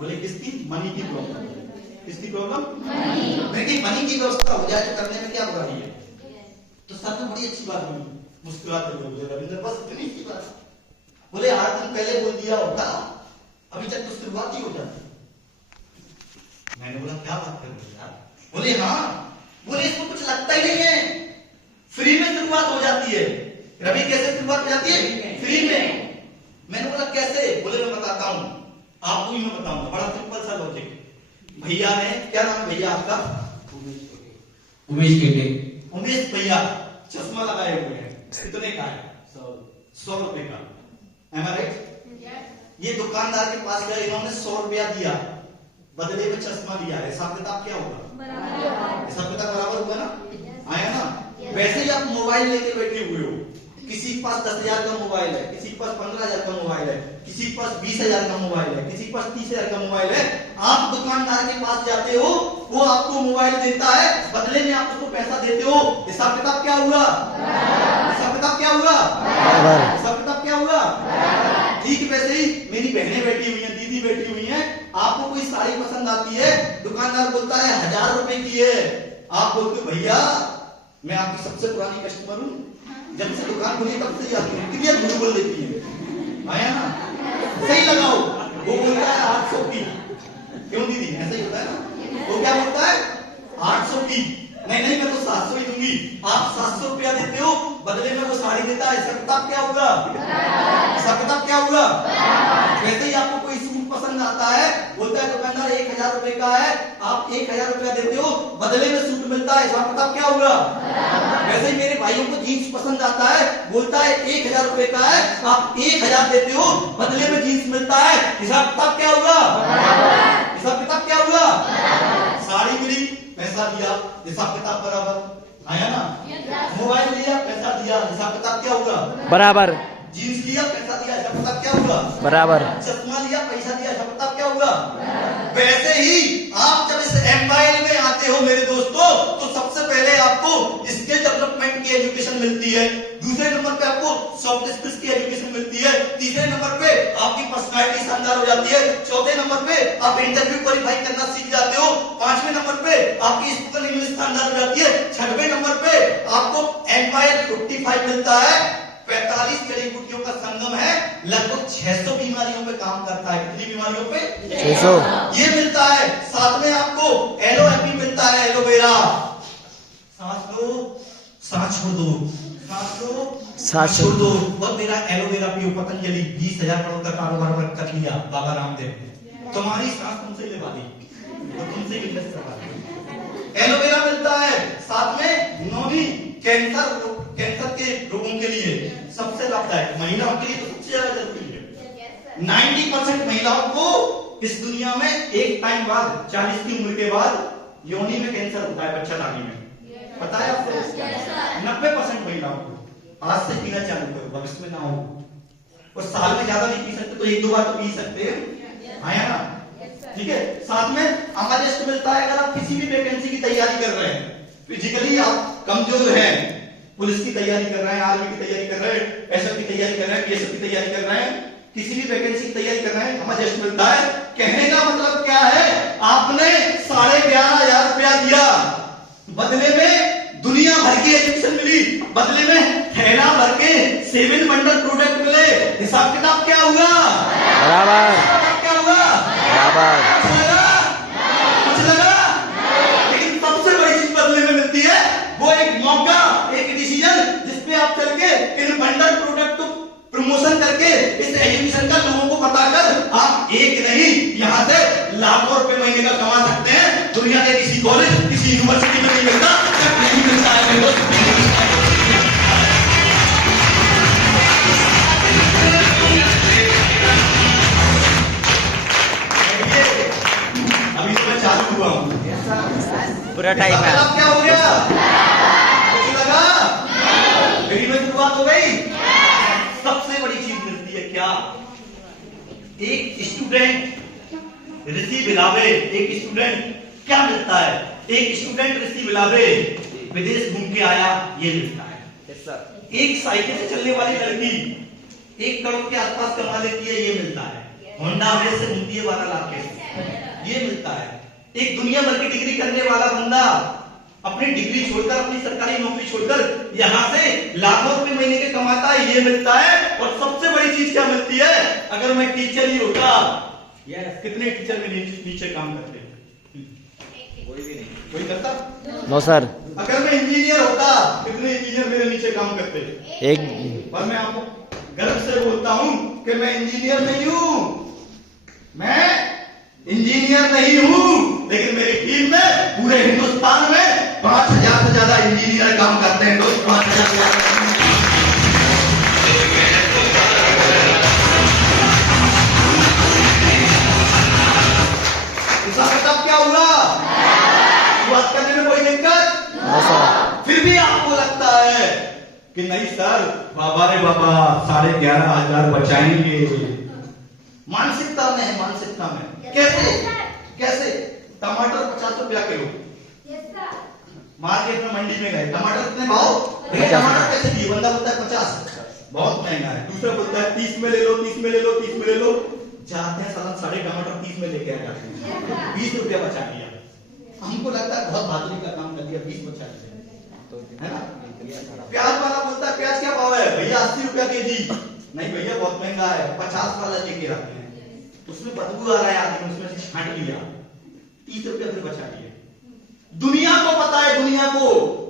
बोले किसकी? मनी की प्रॉब्लम। किसकी प्रॉब्लम? मनी। मनी की व्यवस्था हो जाए तो करने में क्या बुराई है? तो सर ने बड़ी अच्छी बात बोली, मुस्कुराते हुए बोले रविंद्र बस इतनी सी बात। बोले 8 दिन पहले बोल दिया होता, अभी तक तो शुरुआत ही हो जाती। मैंने बोला क्या बात कर रहे हो यार? बोले हाँ। बोले इसको कुछ लगता ही नहीं है, फ्री में शुरुआत हो जाती है। रवि कैसे शुरुआत हो जाती है? फ्री में। मैंने बोला कैसे? बोले मैं बताता हूं, आपको ही मैं बताऊंगा, बड़ा सिंपल सा लॉजिक। भैया ने, क्या नाम है भैया आपका? उमेश केटे। उमेश भैया चश्मा लगाए हुए हैं, कितने का है? 100 रुपए का। Am I right? ये दुकानदार के पास गए, इन्होंने 100 रुपया दिया, बदले में चश्मा लिया। हिसाब किताब क्या होगा? हिसाब किताब बराबर होगा ना? आया ना? वैसे ही आप मोबाइल लेके बैठे हुए हो, किसी के पास 10,000 का मोबाइल है, किसी के पास 15,000 का मोबाइल है, किसी के पास 20,000 का मोबाइल है, किसी के पास 30,000 का मोबाइल है। आप दुकानदार के पास जाते हो, वो आपको मोबाइल देता है, बदले में आप उसको पैसा देते हो। हिसाब किताब क्या हुआ? हिसाब किताब क्या हुआ? हिसाब किताब क्या हुआ? ठीक वैसे ही मेरी बहनें बैठी हुई हैं, दीदी बैठी हुई हैं, आपको कोई साड़ी पसंद आती है, दुकानदार बोलता है 1000 रुपए की है, आप बोलते हो भैया मैं आपकी सबसे पुरानी कस्टमर हूँ, जब से दुकान खुली तब से आती हूँ, कितनी झूठ बोल देती है। आया ना? सही लगाओ। वो बोलता है 800 की। क्यों दीदी? ऐसा ही होता है ना? वो क्या बोलता है? 800 की। नहीं नहीं मैं तो 700 ही दूंगी। आप 700 रुपया देते हो, बदले में वो साड़ी देता है। हिसाब किताब क्या होगा? हिसाब किताब क्या होगा? वैसे ही आपको कोई सूट पसंद आता है, बोलता है दुकानदार 1000 रुपए का है, आप 1000 रुपया देते हो, बदले में सूट मिलता है। हिसाब किताब क्या होगा? वैसे ही मेरे भाइयों को जीन्स पसंद आता है, बोलता है 1000 रुपए का है, आप 1000 देते हो, बदले में जीन्स मिलता है। हिसाब किताब क्या होगा? हिसाब किताब क्या होगा? साड़ी मिली, पैसा दिया, हिसाब किताब बराबर। आया ना? मोबाइल लिया, पैसा दिया, हिसाब किताब क्या होगा? बराबर। जीन्स लिया, पैसा दिया, हिसाब किताब क्या होगा? बराबर। चश्मा लिया, पैसा दिया, हिसाब किताब क्या होगा? वैसे ही आप जब इस एम्पायर में आते हो मेरे दोस्तों, तो सबसे पहले आपको स्किल डेवलपमेंट की एजुकेशन मिलती है, दूसरे नंबर पे आपको सॉफ्ट स्किल्स की एजुकेशन मिलती है, तीसरे नंबर पे आपकी पर्सनालिटी शानदार हो जाती है, चौथे नंबर पे आप इंटरव्यू क्वालिफाई करना सीख जाते हो, पांचवें नंबर पे आपकी स्पोकन इंग्लिश शानदार हो जाती है, छठवें नंबर पे आपको एम्पायर 55 मिलता है। 45 जड़ी बूटियों का संगम है, लगभग 600 बीमारियों पे काम करता है। कितनी बीमारियों पे? 600। ये मिलता है। साथ में आपको एलोएपी मिलता है, एलोवेरा। सांस लो, सांस छोड़ दो, सांस लो, सांस छोड़ दो। और मेरा एलोवेरा पियो, पतंजलि 20,000 करोड़ का कारोबार कर लिया बाबा रामदेव ने। तुम्हारी सांस तुमसे लेवा दी, तो तुमसे इन्वेस्ट करवा दी। एलोवेरा मिलता है। साथ में नौवीं कैंसर के रोगों के लिए सबसे लाभदायक, महिलाओं के लिए तो सबसे ज्यादा जरूरी है। 90% महिलाओं को इस दुनिया में एक टाइम बाद 40 की उम्र के बाद योनि में कैंसर होता है, बच्चादानी में। पता है आपको? 90% महिलाओं को। आज से पीना चालू करो, भविष्य में ना हो। और साल में ज्यादा नहीं पी सकते तो 1-2 बार तो पी सकते हैं। आया ना? ठीक है। साथ में अमाजेस्ट मिलता है। अगर आप किसी भी वैकेंसी की तैयारी कर रहे हैं, फिजिकली आप कमजोर हैं, पुलिस की तैयारी कर रहे हैं, आर्मी की तैयारी कर रहे हैं, एसएफ की तैयारी कर रहे हैं, बीएसएफ की तैयारी कर रहे हैं, किसी भी वैकेंसी की तैयारी कर रहे हैं, अमाजेस्ट मिलता है। कहने का मतलब क्या है? आपने 11,500 रुपया दिया, बदले में दुनिया भर की एजुकेशन मिली, बदले में थैला भर के 7 बंडल प्रोडक्ट मिले। हिसाब किताब क्या हुआ? बराबर। क्या हुआ? बराबर। कुछ लगा? लेकिन सबसे बड़ी चीज बदले में मिलती है, वो एक मौका, एक डिसीजन, जिसपे आप चल के इन बंडल प्रोडक्ट को प्रमोशन करके इस एजुकेशन का लोगों को बताकर आप एक नहीं यहाँ से लाखों रुपए महीने का कमा सकते हैं। दुनिया के किसी कॉलेज, किसी यूनिवर्सिटी में नहीं मिलता, सिर्फ नहीं मिलता है। अभी तो मैं चालू हुआ हूँ, पूरा टाइम है। क्या हो गया? कुछ लगा? मेरी में शुरुआत हो गई। सबसे बड़ी चीज मिलती है क्या? एक स्टूडेंट ऋषि बिलावे, एक स्टूडेंट क्या मिलता है? एक स्टूडेंट ऋषि बिलावे विदेश घूम के आया, ये मिलता है। एक साइकिल से चलने वाली लड़की 1 करोड़ के आसपास कमा लेती है, ये मिलता है। होंडा में से घूमती है 12 लाख के। मिलता है। एक दुनिया भर की डिग्री करने वाला बंदा अपनी डिग्री छोड़कर, अपनी सरकारी नौकरी छोड़कर यहाँ से लाखों रुपए महीने के कमाता है, ये मिलता है। और सबसे बड़ी चीज क्या मिलती है? अगर मैं टीचर ही होता, यस, कितने टीचर में नीचे काम करते? कोई भी नहीं। कोई करता? No sir. अगर मैं इंजीनियर होता, कितने इंजीनियर मेरे नीचे काम करते? एक। पर मैं आपको गर्व से बोलता हूं कि मैं इंजीनियर नहीं हूं, मैं इंजीनियर नहीं हूं, लेकिन मेरी टीम में पूरे हिंदुस्तान में 5000 से ज्यादा इंजीनियर काम करते हैं। दोस्त 5000 से ज्यादा। इसका मतलब क्या हुआ? बात करने में कोई दिक्कत? No sir. फिर भी आपको लगता है कि नहीं सर, बाबा रे बाबा 11,500 बचाएंगे। मानसिकता में है, मानसिकता में। कैसे? कैसे? टमाटर 50 रुपया किलो, मार्केट में मंडी में गए, टमाटर कितने भाव? टमाटर कैसे दिए? बंदा बोलता है 50, बहुत महंगा है। दूसरा बोलता है 30 में ले लो, 30 में ले लो, 30 में ले लो। जाते हैं साला साढ़े टमाटर 30 में लेके आ जाते हैं, 20 रुपया बचा लिया। हमको लगता है बहुत बहादुरी का काम कर दिया, 20 बचा लिया, है ना? प्याज वाला बोलता है प्याज क्या भाव है भैया? 80 रुपया केजी। नहीं भैया बहुत महंगा है, 50 वाला लेके रखते हैं, उसमें बदबू आ रहा है, आदमी उसमें से छांट लिया, 30 रुपया फिर बचा लिए। दुनिया को पता है, दुनिया को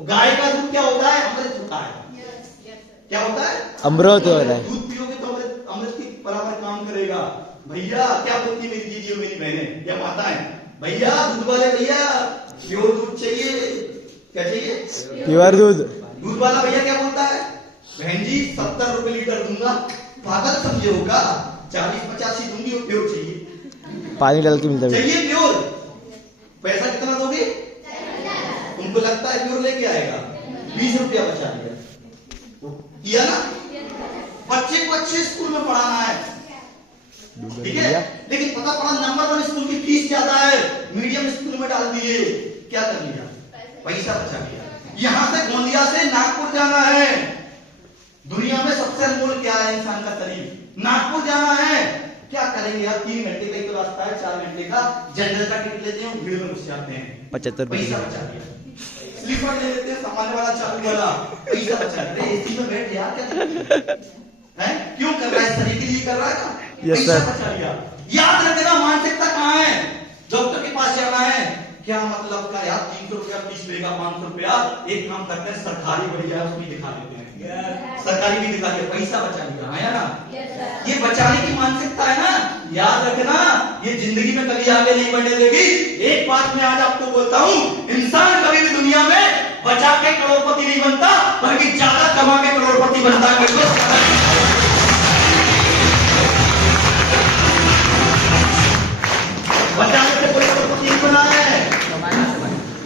गाय का दूध क्या होता है? अमृत होता है। क्या होता है? अमृत होता है। दूध पियोगे तो अमृत, अमृत की बराबर काम करेगा। भैया क्या बोलती मेरी दीदी और मेरी बहनें या माताएं, भैया दूध वाले भैया प्योर दूध चाहिए। क्या चाहिए? प्योर दूध। दूध वाला भैया क्या बोलता है? बहन जी 70 रुपए लीटर दूंगा। पागल समझे होगा? 40-85 दूंगी और प्योर चाहिए। पानी डाल के मिलता है। चाहिए प्योर। पैसा कितना दोगे? तुमको लगता है प्योर लेके आएगा? 20 रुपया बचा लिया, किया ना? बच्चे को अच्छे स्कूल में पढ़ाना है, ठीक है, लेकिन पता पड़ा नंबर 1 स्कूल की फीस ज्यादा है, मीडियम स्कूल में डाल दिए। क्या कर लिया? पैसा बचा लिया। यहां से गोंदिया से नागपुर जाना है। दुनिया में सबसे अनमोल क्या है? इंसान का शरीर। नागपुर जाना है, क्या करेंगे यार? 3 घंटे का ही तो रास्ता है, 4 घंटे का। जनरल का टिकट लेते हैं, भीड़ में घुस जाते हैं, 75 पैसा बचा लिया। स्लीपर ले लेते हैं, सामान्य वाला, चालू वाला, पैसा बचा लिया। एसी में बैठ यार, क्या है? क्यों कर रहा है? शरीर के लिए कर रहा है ना? पैसा बचा लिया। याद रखना, मानसिकता कहाँ है? डॉक्टर के पास जाना है, क्या मतलब का यार? 300 रुपया फीस लेगा, 500 रुपया। एक काम करते हैं, सरकारी बढ़िया उसमें दिखा देते हैं, सरकारी भी दिखा दिया, पैसा बचा लिया, है ना? ये बचाने की मानसिकता है ना, याद रखना। ये जिंदगी में कभी आगे नहीं बढ़ने देगी। एक बात मैं आज आपको बोलता हूँ, इंसान कभी भी दुनिया में बचा के करोड़पति नहीं बनता, बल्कि ज्यादा कमा के करोड़पति बनता है। बचाने से कोई करोड़पति नहीं बना है,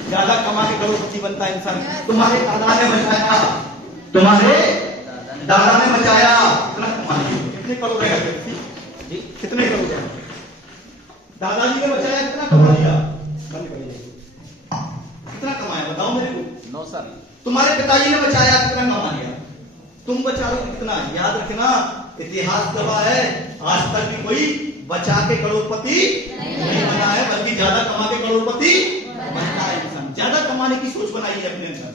ज्यादा कमा के करोड़पति बनता है इंसान। तुम्हारे दादा ने बचाया, तुम्हारे दादा ने बचाया, कितने करोड़ है? कितने करोड़ है? दादाजी ने बचाया, कितना कमा लिया? कितना कमाया बताओ मेरे को? 9 सर। तुम्हारे पिताजी ने बचाया, कितना कमा लिया? तुम बचाओगे कितना? याद रखना, इतिहास गवाह है, आज तक भी कोई बचा के करोड़पति नहीं बना है, बल्कि ज्यादा कमा के करोड़पति बनता है इंसान। ज्यादा कमाने की सोच बनाई है अपने अंदर।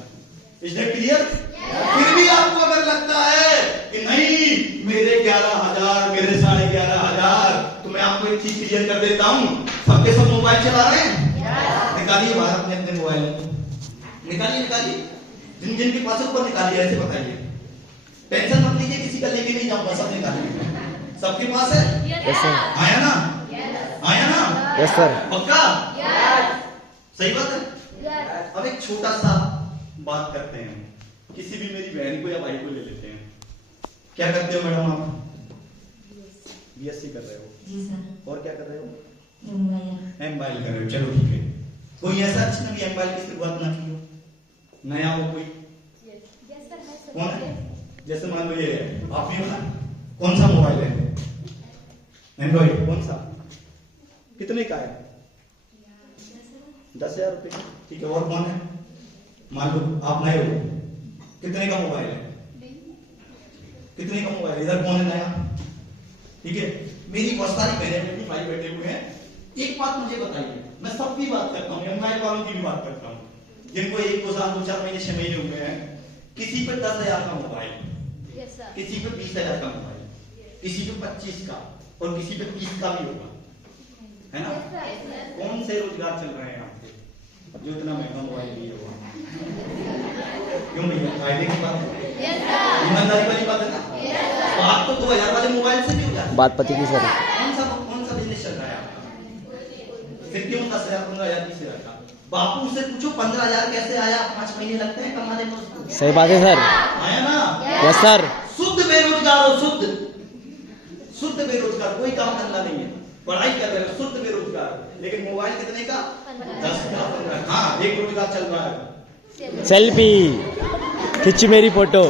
Is that clear? फिर भी आपको अगर लगता है कि नहीं मेरे 11,000, मेरे 11,500, तो मैं आपको एक चीज क्लियर कर देता हूँ। सबके सब मोबाइल चला रहे हैं? निकालिए बाहर अपने अपने मोबाइल, निकालिए निकालिए, जिन जिन के पास ऊपर निकालिए, ऐसे बताइए। टेंशन मत लीजिए, किसी का लेके नहीं जाऊंगा, सब निकालिए। सबके पास है? Yes sir. आया ना? आया ना? Yes sir. पक्का? सही बात है। अब एक छोटा सा बात करते हैं, किसी भी मेरी बहन को या भाई को ले लेते हैं। क्या करते हो मैडम आप? बीएससी कर रहे हो? जी सर। और क्या कर रहे हो? एमबाइल कर रहे हो, चलो ठीक है। कोई ऐसा जिसने भी एमबाइल की शुरुआत ना की हो, नया हो कोई? कौन है? जैसे मान लो ये है, आप भी हो ना? कौन सा मोबाइल है? एंड्रॉइड। कौन सा? कितने का है? 10,000 रुपए का। ठीक है, और कौन है? मान लो आप नए हो, कितने का मोबाइल है? कितने का मोबाइल? इधर कौन है नया? ठीक है, मेरी बहुत सारी बहनें भाई बैठे हुए हैं। एक बात मुझे बताइए, मैं सबकी बात करता हूँ, एमआई वालों की भी बात करता हूँ, जिनको 1 साल 2 4 महीने 6 महीने हुए हैं। किसी पे 10,000 का मोबाइल, किसी पे 20,000 का मोबाइल, किसी पे 25 का और किसी पे 30 का भी होगा, है ना? कौन से रोजगार चल रहे हैं यहाँ पे जो इतना महंगा मोबाइल लिए हुआ? क्यों भैया, फायदे की बात है, ईमानदारी वाली बात है ना? तो आप तो 2000 वाले मोबाइल से भी हो जाए। बात पति की सर। कौन सा बिजनेस चल रहा है आपका? फिर क्यों 10,000 15,000 20,000 का? बापू से पूछो 15,000 कैसे आया? 5 महीने लगते हैं कमाने में उसको। सही बात है सर। आया ना? Yes sir. शुद्ध बेरोजगार हो, शुद्ध बेरोजगार, कोई काम धंधा नहीं है, पढ़ाई कर रहे हो, शुद्ध बेरोजगार, लेकिन मोबाइल कितने का? 10 का 15। हाँ, एक रोजगार चल रहा है, सेल्फी खिंच मेरी फोटो।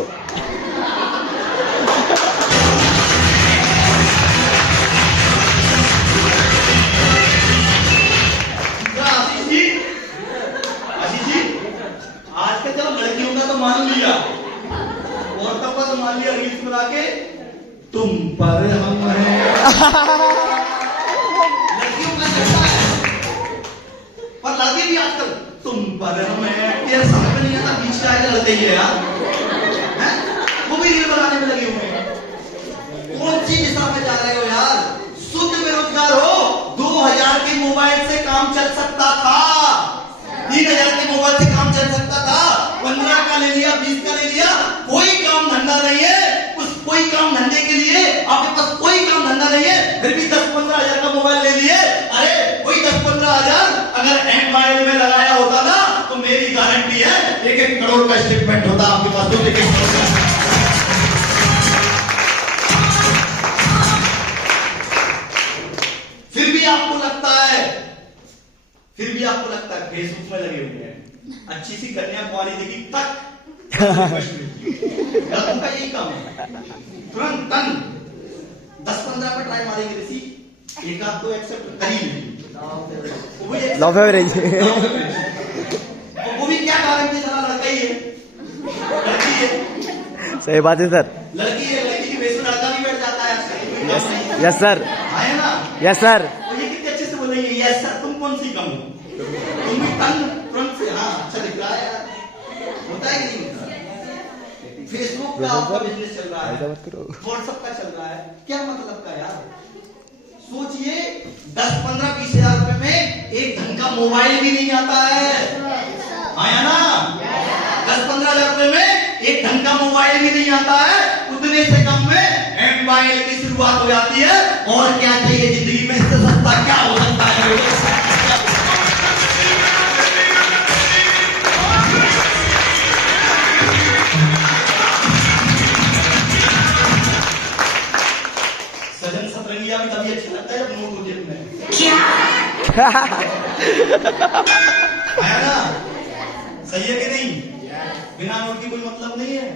आज के चलो लड़कियों का तो मान लिया, औरतों का तो मान लिया, रील्स बना के तुम पर हम हैं। लड़कियों का चलता है, पर लड़के भी आजकल तुम पर हम हैं, ये समझ में नहीं आता, बीच आए लड़के ही है यार, वो भी रील बनाने में लगे हुए हैं। कौन सी दिशा में जा रहे हो यार? शुद्ध बेरोजगार हो, 2000 के मोबाइल से काम चल सकता था, 3000 के मोबाइल से काम चल सकता था, 15 का ले लिया, 20 का ले लिया, कोई काम धंधा नहीं है। उस कोई काम धंधे के लिए आपके पास कोई काम धंधा नहीं है, फिर भी 10-15 हजार का मोबाइल ले लिए। अरे वही 10-15 हजार अगर एमआई में लगाया होता ना, तो मेरी गारंटी है 1-1 करोड़ का स्टेटमेंट होता आपके पास। तो फिर भी आपको लगता है फेसबुक में लगे हुए हैं, अच्छी सी कन्याकुमारी दिखी तक उनका यही काम है, तुरंत 10-15 पे ट्राई मारेंगे, ऋषि एक आध तो एक्सेप्ट कर ही नहीं, लव एवरेज। वो भी क्या गारंटी, सारा लड़का ही है, लड़की है। सही बात है सर। लड़की है, लड़की की बेस में लड़का भी बैठ जाता है। Yes sir. आए ना? Yes sir. तो ये कितने अच्छे से बोलेंगे, यस सर, तुम कौन सी कम हो, तुम भी तुरंत से हाँ अच्छा दिख रहा है यार, होता है कि नहीं होता? फेसबुक का आपका बिजनेस चल रहा है, व्हाट्सएप का चल रहा है, क्या मतलब का यार? सोचिए 10-15-20 हजार रुपए में एक ढंग का मोबाइल भी नहीं आता है, आया ना? 10-15 हजार रुपए में एक ढंग का मोबाइल भी नहीं आता है, उतने से कम में मोबाइल की शुरुआत हो जाती है। और क्या चाहिए जिंदगी में, इससे सस्ता क्या हो सकता है? सतरंगिया भी तभी अच्छा लगता है जब नोट होती है क्या? आया ना? सही है कि नहीं? बिना नोट की कोई मतलब नहीं है।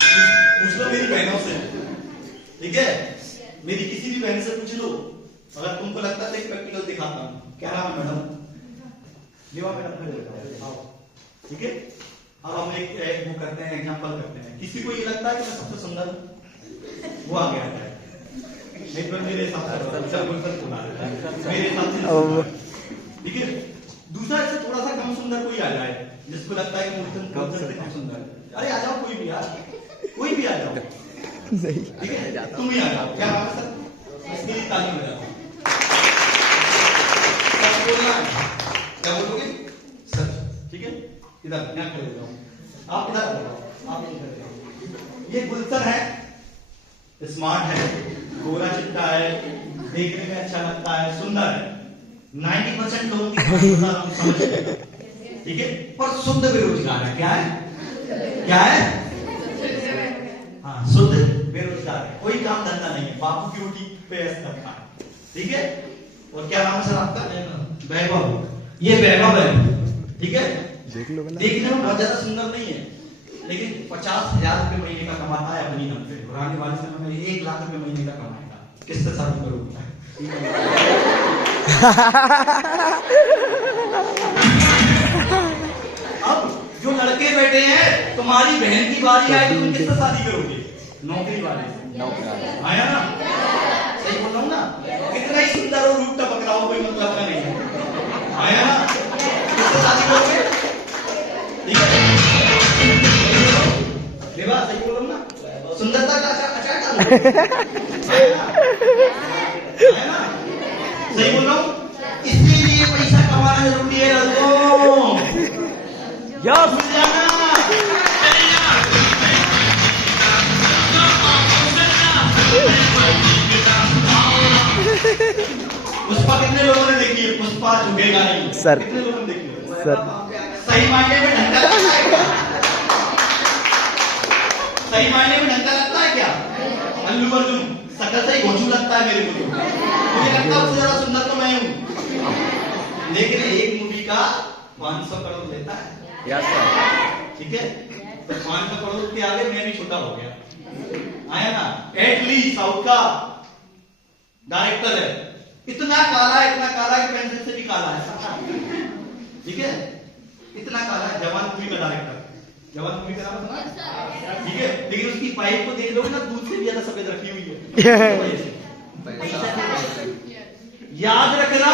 पूछ लो मेरी बहनों से, ठीक है? मेरी किसी भी बहन से पूछ लो, अगर तुमको लगता है एक प्रैक्टिकल दिखाता हूँ, क्या नाम है मैडम? दिवा में रखने देता हूँ, ठीक है? अब हम एक वो करते हैं, एग्जांपल करते हैं। किसी को ये लगता है कि मैं सबसे सुंदर हूँ, वो आगे आता है, नहीं पर मेरे हिसाब से मेरे हिसाब से, ठीक है? दूसरा इससे थोड़ा सा कम सुंदर कोई आ जाए, जिसको लगता है कि मुझसे कम सुंदर है, अरे आ जाओ, कोई भी यार, कोई भी आ जाओ, ठीक है? तुम ही आ जाओ, क्या नाम है सर? इसके लिए ताली बजाओ। क्या बोलना है? क्या बोलोगे? सच, ठीक है? इधर यहाँ खड़े हो जाओ, आप इधर आ जाओ, आप इधर जाओ। ये गुलशन है, स्मार्ट है, गोरा चिट्टा है, देखने में अच्छा लगता है, सुंदर है, 90% लोगों की हम समझते हैं, ठीक है? पर शुद्ध बेरोजगार है। क्या है? क्या है? हाँ, शुद्ध बेरोजगार है, कोई काम धंधा नहीं है, बापू की रोटी पे ऐश करता है, ठीक है? और क्या नाम है सर आपका? वैभव। ये वैभव है, ठीक है? देखने में बहुत ज्यादा सुंदर नहीं है, लेकिन 50,000 रुपए महीने का कमाता है अपनी दम पे, और आने वाले समय में 1 लाख रुपए महीने का कमाएगा। किससे शादी करोगे? अब जो लड़के बैठे हैं, तुम्हारी बहन की बारी आए, तुम किससे शादी करोगे? नौकरी वाले से। आया ना? सही बोल रहा हूँ ना? कितना ही सुंदर हो, रूप टपक रहा हो, कोई मतलब का नहीं है, आया ना? है ना? सही बोल रहा हूँ? इसीलिए पैसा कमाना जरूरी है लड़कों। यस भूल जाना। पुष्पा कितने लोगों ने देखी है? पुष्पा झुकेगा नहीं। सर। कितने लोगों ने देखी है? सर। सही मायने में ढंगा लगता है क्या? सही मायने में ढंगा लगता है क्या? अल्लू अर्जुन शकल से ही घोंचू लगता है मेरे को। मुझे लगता है उससे ज्यादा सुंदर तो मैं हूँ, लेकिन एक मूवी का 500 करोड़ लेता है। Yes sir. ठीक है, तो 500 करोड़ के आगे मैं भी छोटा हो गया। आया ना? एटली साउथ का डायरेक्टर है, इतना काला है कि पेंसिल से भी काला है। ठीक है, इतना काला है। जवान मूवी का डायरेक्टर, जवान मूवी का नाम सुना? ठीक है, लेकिन उसकी पाइप को देख लोगे ना, दूध से भी ज्यादा सफेद रखी हुई है। याद रखना,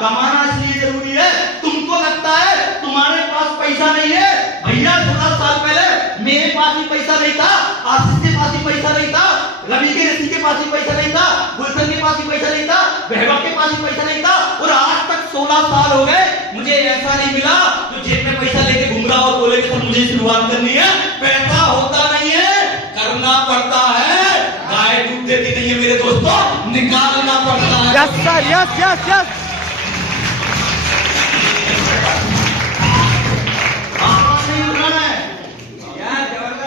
कमाना इसलिए जरूरी है। तुमको लगता है तुम्हारे पास पैसा नहीं है? भैया 16 साल पहले मेरे पास भी पैसा नहीं था, आशीष के पास भी पैसा नहीं था, रवि के ऋषि के पास भी पैसा नहीं था, गुलशन के पास भी पैसा नहीं था, वैभव के पास भी पैसा नहीं था, और आज तक 16 साल हो गए मुझे ऐसा नहीं मिला जो जेब में पैसा लेके घूम रहा और बोले कि मुझे शुरुआत करनी है। पैसा होता नहीं है, करना पड़ता है। गाय दूध देती नहीं है मेरे दोस्तों, निकालना पड़ता है। Yes sir, yes yes yes. नहीं उठना है,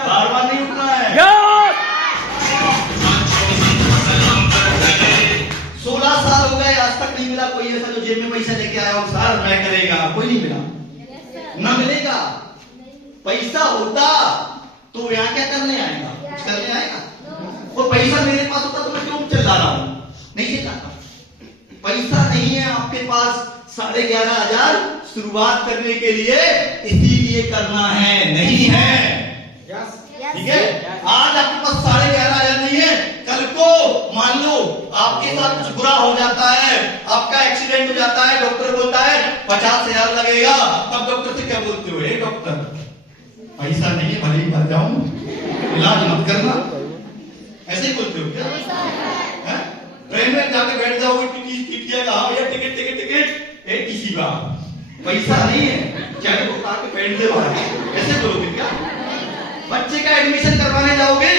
बार-बार नहीं उठना है। यस 16 साल हो गए, आज तक नहीं मिला कोई ऐसा जो जेब में पैसा लेके आया और साल मैं करेगा, कोई नहीं मिला, ना मिलेगा। पैसा होता तो यहाँ क्या करने आएगा? कुछ करने आएगा? वो पैसा मेरे पास होता तो मैं क्यों चिल्ला रहा हूँ? नहीं चिल्लाता। पैसा नहीं है आपके पास 11,500 शुरुआत करने के लिए, इसीलिए करना है, नहीं है। ठीक है, आज आपके पास 11,500 नहीं है, कल को मान लो आपके साथ कुछ बुरा हो जाता है, आपका एक्सीडेंट हो जाता है, डॉक्टर बोलता है 50,000 लगेगा, तब डॉक्टर से क्या बोलते हो? हे डॉक्टर, पैसा नहीं है, भले ही मर जाऊं, इलाज मत करना, ऐसे ही बोलते हो क्या? ट्रेन में जाके बैठ जाओगे, टिकट भैया, टिकट टिकट टिकट, किसी का पैसा नहीं है, चाहे वो उतार के बैठ दे बाहर, ऐसे बोलोगे क्या? बच्चे का एडमिशन करवाने जाओगे,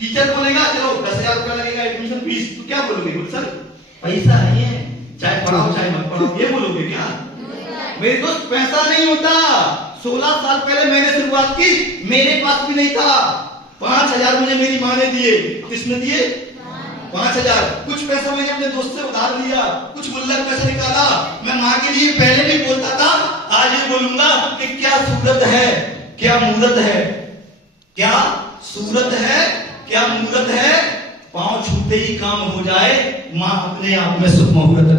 टीचर बोलेगा चलो 10,000 रुपया लगेगा एडमिशन फीस, तो क्या बोलोगे? सर पैसा नहीं है, चाहे पढ़ाओ चाहे मत पढ़ाओ, ये बोलोगे क्या? मेरे दोस्त पैसा नहीं होता। 16 साल पहले मैंने शुरुआत की, मेरे पास भी नहीं था। 5,000 मुझे मेरी माँ ने दिए। किसने दिए? 5,000। कुछ पैसा मैंने अपने दोस्त से उधार लिया, कुछ गुल्लक पैसा निकाला। मैं माँ के लिए पहले भी बोलता था, आज ये बोलूंगा कि क्या सूरत है, क्या मूरत है, क्या सूरत है, क्या मूरत है। पांव छूते ही काम हो जाए, माँ अपने आप में शुभ मुहूर्त है।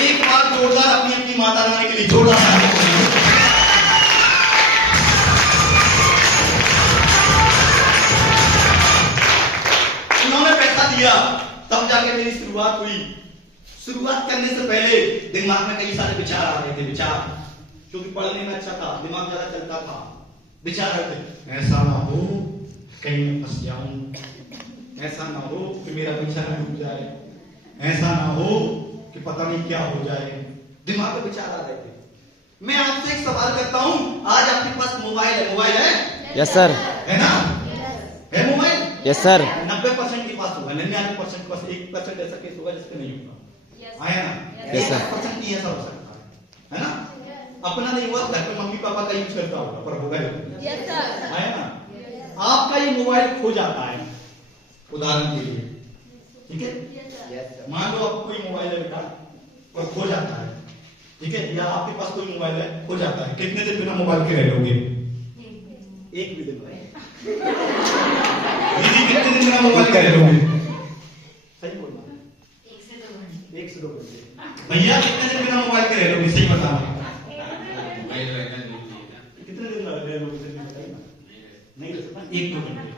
एक बार जोरदार अपनी अपनी माता रानी के लिए जोरदार। उन्होंने पैसा दिया, तब जाके मेरी शुरुआत हुई। शुरुआत करने से पहले दिमाग में कई सारे विचार आ रहे थे, विचार, क्योंकि पढ़ने में अच्छा था, दिमाग ज्यादा चलता था। विचार आते, ऐसा ना हो कहीं मैं फंस जाऊं, ऐसा ना हो कि मेरा पैसा ना डूब जाए, ऐसा ना हो कि पता नहीं क्या हो जाए। दिमाग में विचार आ रहे थे। मैं आपसे एक सवाल करता हूं, आज आपके पास मोबाइल है? मोबाइल है? Yes sir. है ना? है मोबाइल? Yes sir. 90% के पास होगा, 99% के पास 1% ऐसा केस होगा जिसके नहीं होगा। आया ना? Yes sir. 1% ही ऐसा हो सकता है ना? अपना नहीं हुआ, घर पे मम्मी पापा का यूज करता होगा, पर होगा। आया ना? आपका ये मोबाइल खो जाता है, उदाहरण के लिए, ठीक है? मान लो आपको कोई मोबाइल है बेटा और खो जाता है, ठीक है? या आपके पास कोई मोबाइल है, खो जाता है, कितने दिन बिना मोबाइल के रह लोगे? एक भी दिन। दीदी कितने दिन बिना मोबाइल के रह लोगे? सही बोलना। 1 से 2 घंटे। भैया कितने दिन बिना मोबाइल के रह लोगे? सही बताना। कितने दिन रह लोगे? नहीं रह सकता, 1-2 घंटे।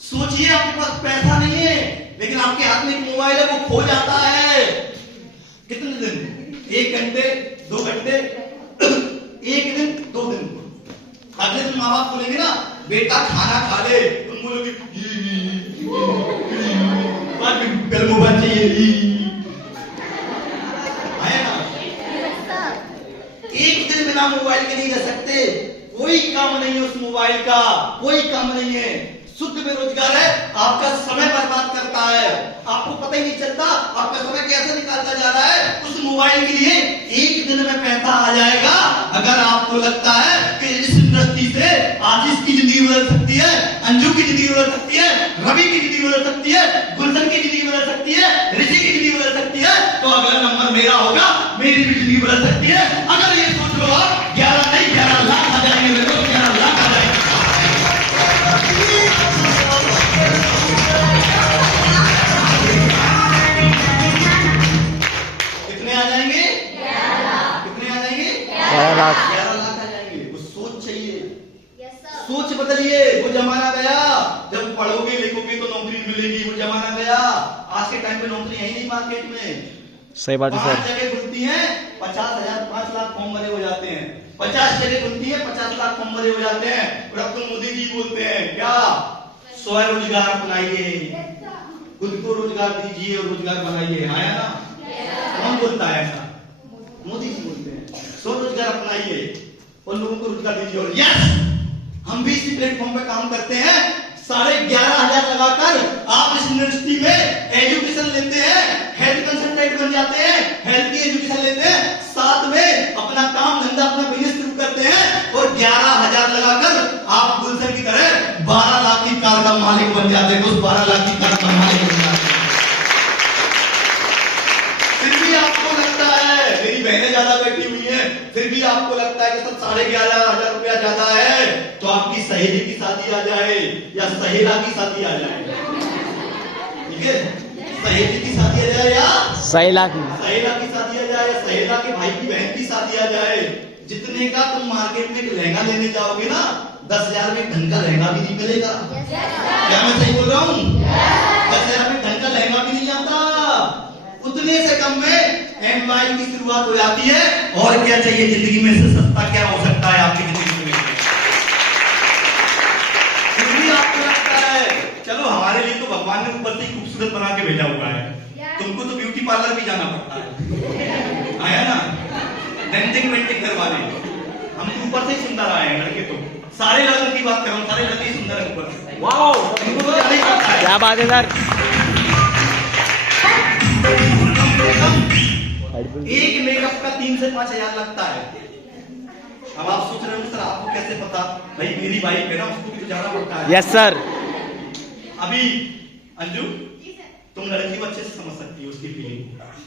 सोचिए आपके पास पैसा नहीं है, लेकिन आपके हाथ में एक मोबाइल है, वो खो जाता है। कितने दिन? 1 घंटे, 2 घंटे, 1 दिन, 2 दिन। अगले दिन माँ बाप बोलेंगे ना बेटा खाना खा ले, तुम बोलोगे मोबाइल चाहिए। आया ना? एक दिन बिना मोबाइल के नहीं रह सकते। कोई काम नहीं है उस मोबाइल का, कोई काम नहीं है। शुद्ध बेरोजगार है, आपका समय बर्बाद करता है, आपको पता ही नहीं चलता आपका समय कैसे निकालता जा रहा है उस मोबाइल के लिए। एक दिन में पैसा आ जाएगा। अगर आपको लगता है कि इस इंडस्ट्री से आशीष की जिंदगी बदल सकती है, अंजू की जिंदगी बदल सकती है, रवि की जिंदगी बदल सकती है, गुलशन की जिंदगी बदल सकती है, ऋषि की जिंदगी बदल सकती है, तो अगला नंबर मेरा होगा, मेरी भी जिंदगी बदल सकती है। अगर ये सोच लो आप 11 नहीं 11 लाख आ जाएंगे, मेरे को 11 लाख आ जाएंगे। कितने आ जाएंगे? 11 लाख। कितने आ जाएंगे? 11 लाख। 11 लाख आ जाएंगे। वो सोच चाहिए, सोच बदलिए। वो जमाना गया जब पढ़ोगे लिखोगे तो नौकरी मिलेगी, वो जमाना गया। आज के टाइम पे नौकरी है ही नहीं मार्केट में। सही बात है 5 सर। जगह खुलती है, 50,000 5 लाख फॉर्म भरे हो जाते हैं। 50 जगह खुलती है, 50 लाख फॉर्म भरे हो जाते हैं। और अब तो मोदी जी बोलते हैं क्या, स्वरोजगार अपनाइए, खुद को रोजगार दीजिए और रोजगार बनाइए। आया ना? कौन बोलता है ऐसा? मोदी जी बोलते हैं स्वरोजगार अपनाइए और लोगों को रोजगार दीजिए। और यस, हम भी इसी प्लेटफॉर्म पे काम करते हैं। 11,500 लगाकर आप इस यूनिवर्सिटी में एजुकेशन लेते हैं, हेल्थ कंसल्टेंट बन जाते हैं, हेल्थ की एजुकेशन लेते हैं, साथ में अपना काम धंधा अपना बिजनेस शुरू करते हैं और 11,000 लगाकर आप गुलशन की तरह 12 लाख की कार का मालिक बन जाते हैं। उस 12 लाख की कार का मालिक बन जाते हैं। फिर भी आपको लगता है, मेरी बहनें ज्यादा बैठी हुई हैं, फिर भी आपको लगता है कि सब 11,500 रुपया ज्यादा है, तो आपकी सहेली की शादी आ जाए या सहेला की शादी आ जाए। ठीक है, सहेली की शादी आ जाए या सहेला सहेला की शादी आ जाए या सहेला के भाई की बहन की शादी आ जाए। जितने का तुम मार्केट में एक लहंगा लेने जाओगे ना, 10,000 में ढंग का लहंगा भी नहीं मिलेगा। क्या मैं सही बोल रहा हूँ? 10,000 में ढंग का लहंगा भी नहीं आता। उतने से कम में एमवाई की शुरुआत हो जाती है। और क्या चाहिए जिंदगी में से सस्ता क्या हो सकता है आपकी जिंदगी में? फिर भी आपको लगता है चलो हमारे लिए तो भगवान ने ऊपर से ही खूबसूरत बना के भेजा हुआ है, तुमको तो ब्यूटी पार्लर भी जाना पड़ता है। आया ना? डेंटिंग पेंटिंग करवाने हम तो ऊपर से ही सुंदर आए हैं। लड़के तो सारे लड़कों की बात कर रहा हूँ, सारे लड़के ही सुंदर है ऊपर से। वाओ, तुमको तो जाना ही पड़ता है। क्या बात है सर। एक मेकअप का 3 से 5,000 लगता है। अब आप सोच रहे हो सर आपको कैसे पता? भाई मेरी वाइफ है ना, उसको भी तो जाना पड़ता है। Yes sir. अभी अंजू तुम लड़की को अच्छे से समझ सकती हो उसकी फीलिंग,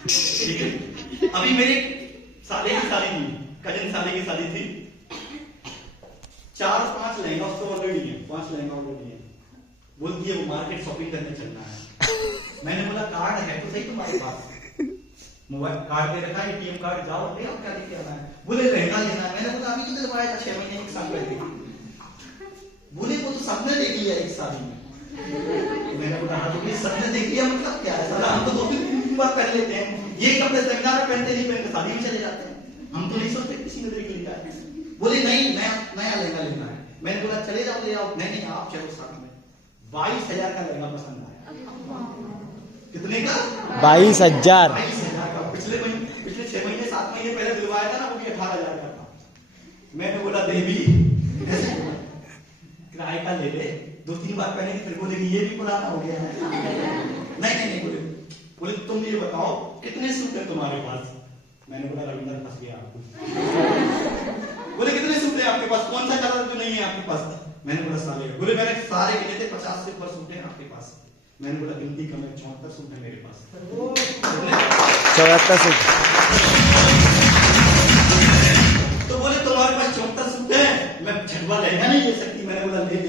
ठीक है? अभी मेरे साले की शादी थी, कजिन साले की शादी थी। 4-5 लहंगा उसको ऑलरेडी है, 5 लहंगा ऑलरेडी है। बोलती है वो मार्केट शॉपिंग करने चलना है। मैंने बोला कार्ड है तो सही तुम्हारे पास, मोबाइल कार्ड दे रखा है, एटीएम कार्ड, जाओ ले आओ, क्या लेके आना है? बोले लहंगा लेना है। मैंने बोला अभी तो दिलवाया था 6 महीने 1 साल पहले। बोले वो तो सबने देख लिया एक शादी में। मैंने बोला हाँ तो सबने देख लिया मतलब क्या है साला, हम तो 2-3 बार कर लेते हैं, ये कपड़े सेमिनार में पहनते नहीं, पहनते शादी में चले जाते हैं, हम तो नहीं सोचते किसी ने देख लिया है। बोले नहीं नया लहंगा लेना है। मैंने बोला चले जाओ ले आओ। नहीं आप चलो साथ में। 22,000 का लहंगा पसंद आया। कितने का? 22,000। 22,000 का। पिछले 6 महीने 7 महीने पहले दिलवाया था ना, वो भी 18,000 का था। मैंने बोला देवी किराए का ले ले, 2-3 बार पहने फिर बोलेगी ये भी पुराना हो गया है। नहीं बोले तुम ये बताओ कितने सूट है तुम्हारे पास? मैंने बोला रविंदर फंस गया आपको। बोले कितने सूट है आपके पास, कौन सा कलर जो नहीं है आपके पास? मैंने बोला सारे। बोले मैंने सारे गिने थे, 50 से ऊपर सूट है आपके पास। मैंने बोला गिनती कम है, 74 सूट है मेरे पास। 74 सूट। तो बोले तुम्हारे पास 74 सूट है, मैं झटवा लहंगा नहीं ले सकती? मैंने बोला ले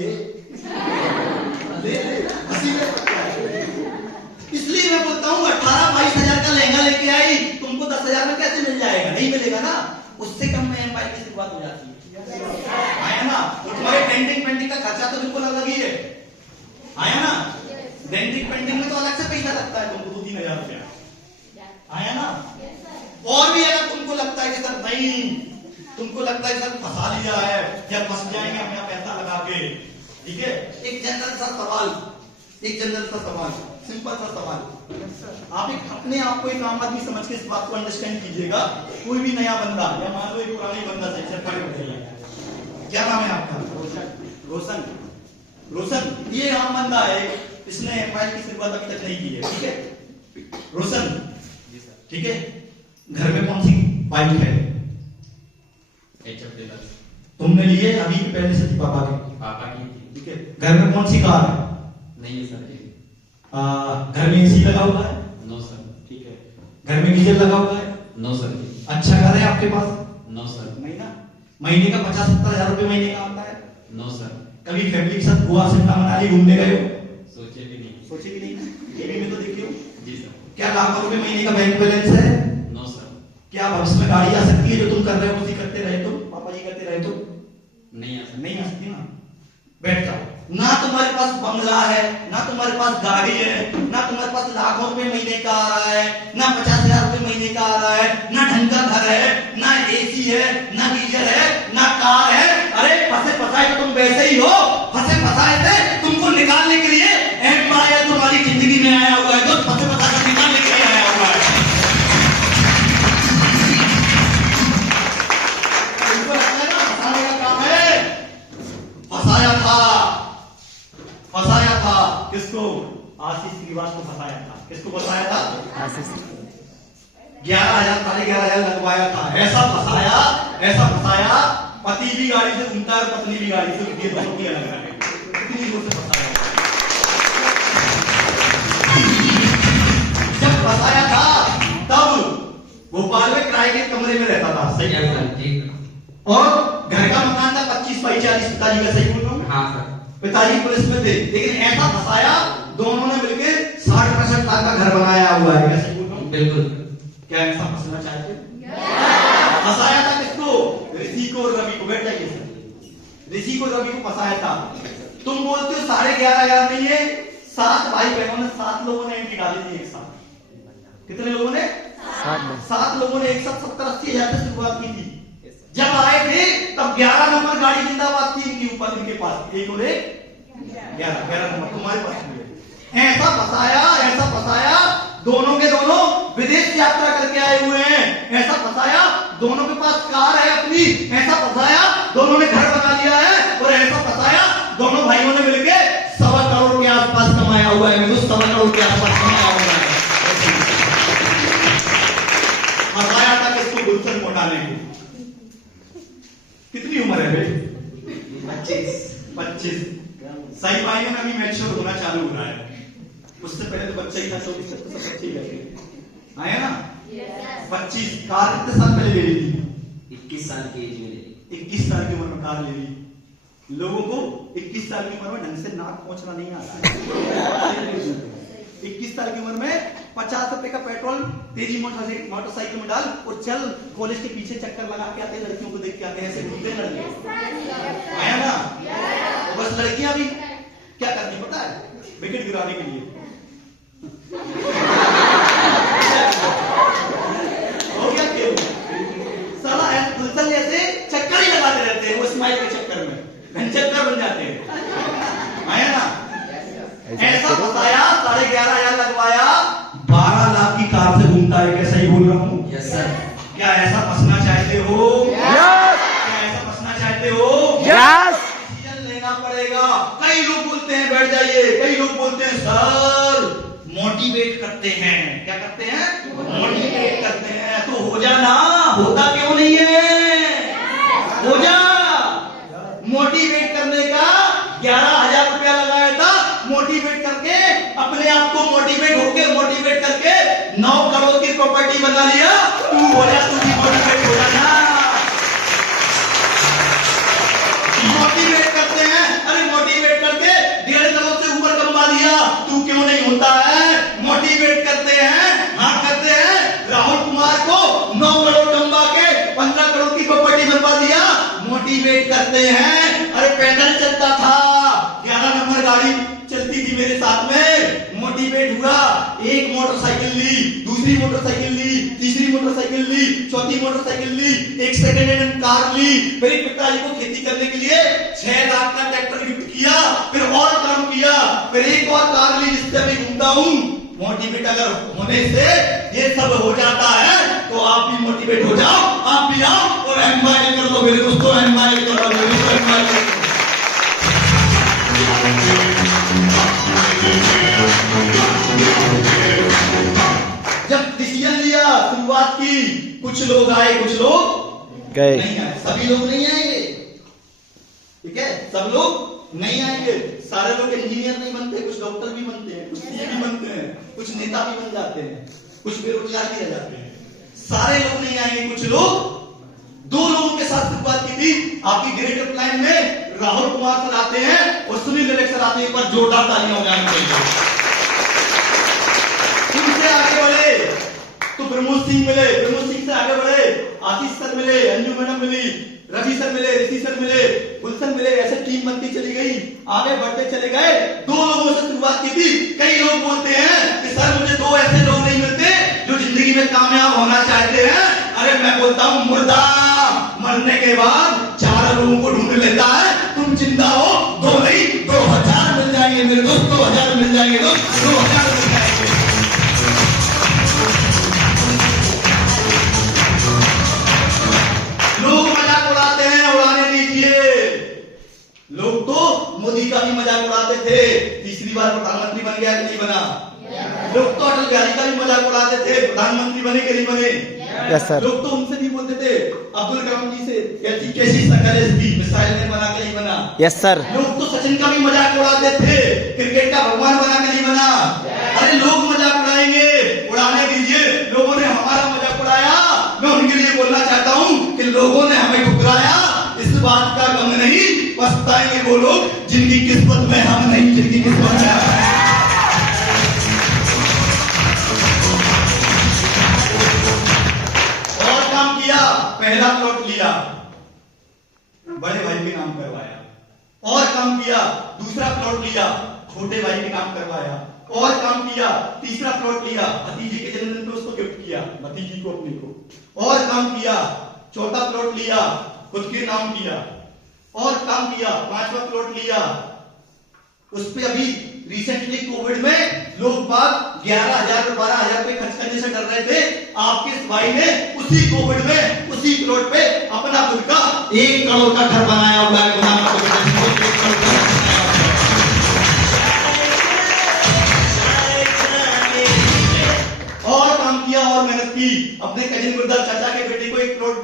हंसी में पड़ता है। इसलिए मैं बोलता हूँ 18-22,000 का लहंगा लेके आई, तुमको 10,000 में कैसे मिल जाएगा? नहीं मिलेगा ना। उससे कम में एमवाई की शुरुआत हो जाती है। आया ना? और तुम्हारे डेंटिंग पेंटिंग का खर्चा तो बिल्कुल अलग ही है। आया ना? डेंटिंग पेंटिंग में तो अलग से पैसा लगता है तुमको, 2-3 हजार रुपया। आया ना? और भी अगर तुमको लगता है कि सर नहीं तुमको लगता है सर फंसा लिया है या फंस जाएंगे अपना पैसा लगा के, ठीक है। एक जनरल सा सवाल, सिंपल सा सवाल। आप एक अपने आप को एक आम आदमी समझ के इस बात को अंडरस्टैंड कीजिएगा। कोई भी नया बंदा या मान लो एक पुरानी बंदा से खड़े हो जाइए। क्या नाम है आपका? रोशन। ये आम बंदा है, इसने एम्पायर की शुरुआत अभी तक नहीं की है, ठीक है। रोशन, ठीक है। घर में कौन सी बाइक है? तुमने लिए अभी पहले से पापा की, ठीक है। घर में कौन सी कार है? नहीं है सर। घर में एसी लगा हुआ है? No sir. ठीक है। घर में गीजर लगा हुआ है? No sir. अच्छा घर है आपके पास? No sir. नहीं ना। महीने का 50-70 हजार रुपए महीने का आता है? No sir. कभी फैमिली के साथ गोवा शिमला मनाली घूमने गए हो? सोचे भी नहीं। सोचे भी नहीं। टीवी में तो देखे हो। जी सर। क्या लाखों रुपए महीने का बैंक बैलेंस है? No sir. क्या भविष्य में गाड़ी आ सकती है जो तुम कर रहे हो उसी करते रहे तो, पापा जी करते रहे तो? नहीं आ सर। नहीं आ सकती ना। बैठ जाओ। ना तुम्हारे पास बंगला है, ना तुम्हारे पास गाड़ी है, ना तुम्हारे पास लाखों रुपए महीने का आ रहा है, ना 50,000 रुपए महीने का आ रहा है, ना ढंग का घर है, ना एसी है, ना गीजर है, ना कार है। अरे फंसे फंसाए तो तुम वैसे ही हो। फंसे फंसाए थे तुमको निकालने के लिए एम्पायर तुम्हारी जिंदगी में आया हुआ है, तो फंसे फंसा कर निकालने के लिए आया हुआ है। तुमको लगता है ना फंसाने का काम है? फंसाया था किसको? आशीष श्रीवास को फंसाया था। किसको फंसाया था? आशीष। 11,000 11,500 लगवाया था। ऐसा फंसाया पति भी गाड़ी से घूमता है, पत्नी भी गाड़ी से घूमती है, दोनों की अलग है। कितनी जोर से फंसाया। जब फंसाया था तब भोपाल में किराए के कमरे में रहता था, सही है सर? ठीक। और घर का मकान था 25 बाई 40, पिताजी का, सही बोल रहा हूं? हाँ सर। पिताजी पुलिस में थे, लेकिन ऐसा फंसाया दोनों ने मिलकर 60-65 लाख का घर बनाया हुआ है। कैसे बोल रहा हूं? बिल्कुल। क्या ऐसा फंसना चाहते? फंसाया था किसको? ऋषि को और रवि को। बैठ जाइए सर। ऋषि को रवि को फंसाया था। तुम बोलते हो 11,500 नहीं है। 7 भाई बहनों ने, 7 लोगों ने एंट्री डाली थी एक साथ। कितने लोगों ने? 7 लोगों ने एक साथ 70-80 हजार से शुरुआत की थी। जब आए थे तब 11 नंबर गाड़ी जिंदाबाद थी इनके ऊपर, इनके पास। एक और 11 नंबर तुम्हारे पास भी है। ऐसा फंसाया दोनों के दोनों विदेश यात्रा करके आए हुए हैं। ऐसा फंसाया दोनों के पास कार है अपनी। ऐसा फंसाया दोनों ने घर बना लिया है। और ऐसा फंसाया दोनों भाइयों ने मिलकर 1.25 करोड़ के आसपास कमाया हुआ है। मेरे को 1.25 करोड़ के आसपास कमाया हुआ है। फंसाया था किसको? गुलशन मोटाने को। कितनी उम्र है भाई? 25। सही मायने में अभी मैच्योर होना चालू हो रहा है। उससे पहले तो बच्चा ही था, 24 तक तो सब बच्चे ही रहते आया ना। 25। कार कितने साल पहले ले ली थी? 21 साल की एज में। 21 साल की उम्र में कार ले ली। लोगों को 21 साल की उम्र में ढंग से नाक पहुंचना नहीं आता। 21 साल की उम्र में 50 रुपए का पेट्रोल तेजी मोटरसाइकिल में डाल और चल कॉलेज के पीछे चक्कर लगा के आते, लड़कियों को देख के आते, ऐसे घूमते लड़के आया ना। तो बस लड़कियां भी क्या करती पता है? विकेट गिराने के लिए। हो गया क्यों? साला दुल्हन जैसे चक्कर ही लगाते रहते हैं वो स्माइल के चक्कर में, चक्कर बन जाते हैं। आया ना। ऐसा फंसाया, 11,500 लगवाया, 12 लाख की कार से घूमता है। क्या सही बोल रहा हूँ? Yes sir. क्या ऐसा फंसना चाहते हो? क्या ऐसा फंसना चाहते हो? डिसीजन लेना पड़ेगा। कई लोग बोलते हैं, बैठ जाइए, कई लोग बोलते हैं सर मोटिवेट करते हैं। क्या करते हैं? मोटिवेट करते हैं। तो हो जाना, होता क्यों नहीं है? हो जा। मोटिवेट करने का 11,000 रुपया लगाया था। मोटिवेट करके अपने आप को मोटिवेट करके 9 करोड़ की प्रॉपर्टी बना लिया। तू हो जा, तू भी मोटिवेट हो जाना। मोटिवेट करते हैं, अरे मोटिवेट करके 1.5 करोड़ से ऊपर कमा लिया। तू क्यों नहीं होता है? मोटिवेट करते हैं, हाँ करते हैं। राहुल कुमार को 9 करोड़ कमा के 15 करोड़ की प्रॉपर्टी बनवा दिया। मोटिवेट करते हैं। अरे पैदल चलता था, 11 नंबर गाड़ी चलती थी मेरे साथ में, मोटिवेट पूरा एक मोटरसाइकिल ली, दूसरी मोटरसाइकिल ली, तीसरी मोटरसाइकिल ली, चौथी मोटरसाइकिल ली, एक सेकंड हैंड कार ली। मेरे पिताजी को खेती करने के लिए 6 लाख का ट्रैक्टर गिफ्ट किया, फिर और काम किया, फिर एक और कार ली जिससे मैं घूमता हूँ। मोटिवेट अगर होने से ये सब हो जाता है तो आप भी मोटिवेट हो जाओ, आप भी आओ और एम्पायर कर लो मेरे दोस्तों, एम्पायर कर लो मेरे दोस्तों, एम्पायर कर लो। जब डिसीजन लिया, शुरुआत की, कुछ लोग आए, कुछ लोग गए। नहीं आए, सभी लोग नहीं आएंगे, ठीक है, सब लोग नहीं आएंगे। सारे लोग इंजीनियर नहीं बनते, कुछ डॉक्टर भी बनते हैं, कुछ सीए भी बनते हैं, कुछ नेता भी बन जाते हैं, कुछ बेरोजगार भी रह जाते हैं। सारे लोग नहीं आएंगे, कुछ लोग। 2 लोगों के साथ शुरुआत की थी आपकी ग्रेटर प्लान में। राहुल कुमार सर आते हैं और सुनील ललेक सर आते हैं, एक बार जोरदार तालियां हो जानी चाहिए। उनसे आगे बढ़े तो प्रमोद सिंह मिले, प्रमोद सिंह से आगे बढ़े आशीष सर मिले, अंजू मैडम मिली, रवि सर मिले, ऋषि सर मिले, गुलशन मिले, ऐसे टीम बनती चली गई, आगे बढ़ते चले गए। 2 लोगों से शुरुआत की थी। कई लोग बोलते हैं कि सर मुझे 2 ऐसे लोग नहीं मिलते जो जिंदगी में कामयाब होना चाहते हैं। अरे मैं बोलता हूँ मुर्दा मरने के बाद 4 लोगों को ढूंढ लेता है। तुम जिंदा हो, 2 नहीं 2000 मिल जाएंगे मेरे दोस्त, 2000 मिल जाएंगे दोस्त, 2000 मिल जाएंगे। लोग मजाक उड़ाते हैं, उड़ाने दीजिए। लोग तो मोदी का भी मजाक उड़ाते थे, तीसरी बार प्रधानमंत्री बन गया कि नहीं बना। लोग तो अटल बिहारी का भी मजाक उड़ाते थे, प्रधानमंत्री बने कि नहीं बने। Yes sir. लोग तो उनसे भी बोलते थे अब्दुल कलाम जी से कैसी शक्ल है इसकी, मिसाइल ने बना के नहीं बना। Yes sir. लोग तो सचिन का भी मजाक उड़ाते थे, क्रिकेट का भगवान बना के नहीं बना। अरे लोग मजाक उड़ाएंगे, उड़ाने दीजिए। लोगों ने हमारा मजाक उड़ाया, मैं उनके लिए बोलना चाहता हूँ कि लोगों ने हमें ठुकराया, इस बात का गम नहीं, पछताएंगे वो लोग जिनकी किस्मत में हम नहीं, जिनकी किस्मत में हम। और काम किया, पहला प्लॉट लिया, बड़े भाई के नाम करवाया। और काम किया, दूसरा प्लॉट लिया, छोटे भाई के नाम करवाया। और काम किया, तीसरा प्लॉट लिया, भतीजे के जन्मदिन पे उसको गिफ्ट किया, भतीजी को अपने को। और काम किया, चौथा प्लॉट लिया, खुद के नाम किया। और काम किया, 5वां प्लॉट लिया, उस पे अभी रिसेंटली कोविड में लोग बाग 11,000 12,000 रुपए खर्च करने से डर रहे थे। आपके इस भाई ने उसी कोविड में उसी प्लॉट पे अपना खुद का 1 करोड़ का घर बनाया हुआ है। और काम किया और मेहनत की, अपने कजिन गुरदास चाचा के बेटे को 1 करोड़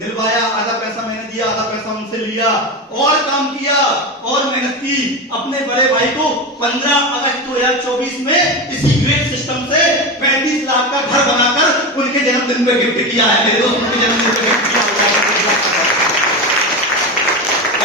दिलवाया, आधा पैसा मैंने दिया, आधा पैसा उनसे लिया। और काम किया और मेहनत की, अपने बड़े भाई को 15 अगस्त 2024 में इसी ग्रेट सिस्टम से 35 लाख का घर बनाकर उनके जन्मदिन पे गिफ्ट किया है मेरे दोस्त, उनके जन्मदिन पे गिफ्ट किया।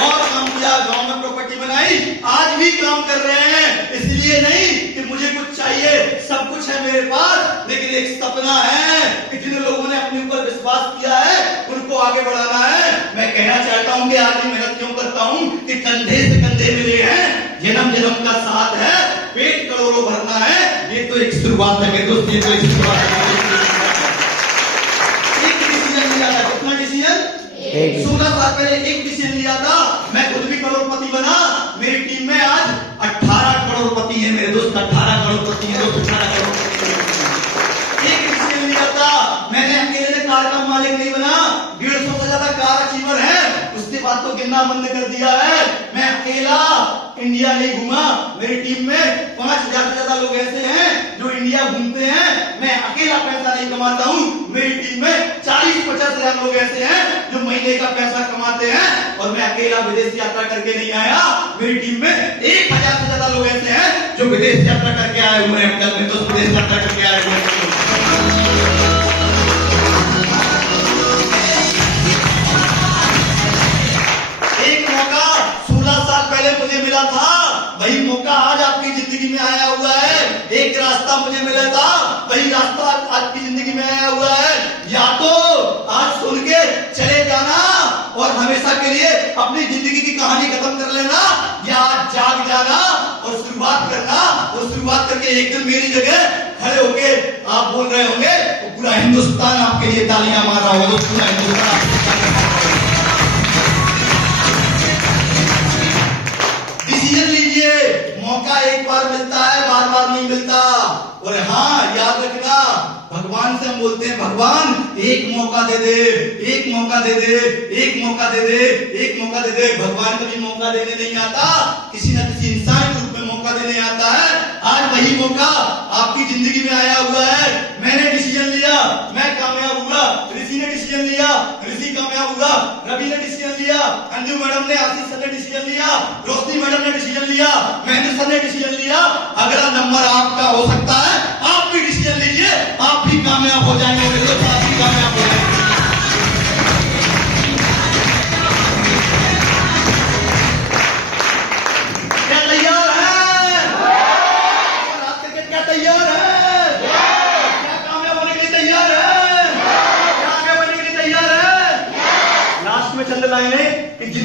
और काम किया, गांव में प्रॉपर्टी बनाई, आज भी काम कर रहे हैं। इसलिए नहीं कि मुझे कुछ चाहिए, सब कुछ है मेरे पास, लेकिन एक सपना है कि जिन लोगों ने अपने ऊपर विश्वास किया है उनको आगे बढ़ाना है। मैं कहना चाहता हूं कि आज भी मेहनत क्यों करता हूं कि कंधे से कंधे मिले हैं, जन्म जन्म का साथ है, पेट करोड़ों भरना है। ये तो एक शुरुआत है मेरे दोस्त, ये तो एक शुरुआत है। एक डिसीजन लिया था, कितना डिसीजन? 16 साल पहले एक डिसीजन लिया था, मैं खुद भी करोड़पति बना। मेरी टीम में आज 18 करोड़पति है मेरे दोस्त, 18 करोड़पति है दोस्त, 18 करोड़पति। एक डिसीजन लिया था, मैंने अकेले ने कार का मालिक नहीं बना, 150 से ज्यादा कार अचीवर है, उसके बाद तो गिनना बंद कर दिया है। मैं अकेला इंडिया नहीं घूमा, मेरी टीम में 5,000 से ज्यादा लोग ऐसे हैं जो इंडिया घूमते हैं। मैं अकेला पैसा नहीं कमाता हूँ, मेरी टीम में 40-50 हजार लोग ऐसे हैं जो महीने का पैसा कमाते हैं। और मैं अकेला विदेश यात्रा करके नहीं आया, मेरी टीम में 1,000 से ज्यादा लोग ऐसे हैं जो विदेश यात्रा करके आए हुए हैं, तो विदेश यात्रा करके आए हुए हैं। एक मौका 16 साल पहले मुझे मिला था, वही मौका आज आपकी जिंदगी में आया हुआ है। एक रास्ता मुझे मिला था, वही रास्ता आपकी जिंदगी में आया हुआ है। या तो आज सुन के चले जाना और हमेशा के लिए अपनी जिंदगी की कहानी खत्म कर लेना, या आज जाग जाना और शुरुआत करना, और शुरुआत करके एक दिन मेरी जगह खड़े होके आप बोल रहे होंगे तो पूरा हिंदुस्तान आपके लिए तालियां मार रहा होगा, पूरा हिंदुस्तान आपके लिए तालियां मार रहा होगा। डिसीजन लीजिए, मौका एक बार मिलता है, बार बार नहीं मिलता। और हाँ याद रखना, भगवान से हम बोलते हैं भगवान एक मौका दे दे, एक मौका दे दे, एक मौका दे दे, एक मौका दे दे। भगवान कभी मौका देने नहीं आता, किसी न किसी इंसान के रूप में मौका देने आता है। आज वही मौका आपकी जिंदगी में आया हुआ है। मैंने डिसीजन लिया, मैं कामयाब हुआ। ऋषि ने डिसीजन लिया, ऋषि कामयाब हुआ। रवि ने डिसीजन लिया, अंजू मैडम ने, आशीष सर ने डिसीजन लिया, रोशनी मैडम ने डिसीजन लिया, महेंद्र सर ने डिसीजन लिया। अगला नंबर आपका हो सकता है, आप भी डिसीजन लीजिए, आप भी कामयाब हो जाएंगे, मेरे दोस्त, आप भी कामयाब हो जाएंगे। क्या तैयार है? रात करके क्या तैयार है? क्या कामयाब होने के लिए तैयार है? क्या आगे बढ़ने के लिए तैयार है? लास्ट में चंद लाइनें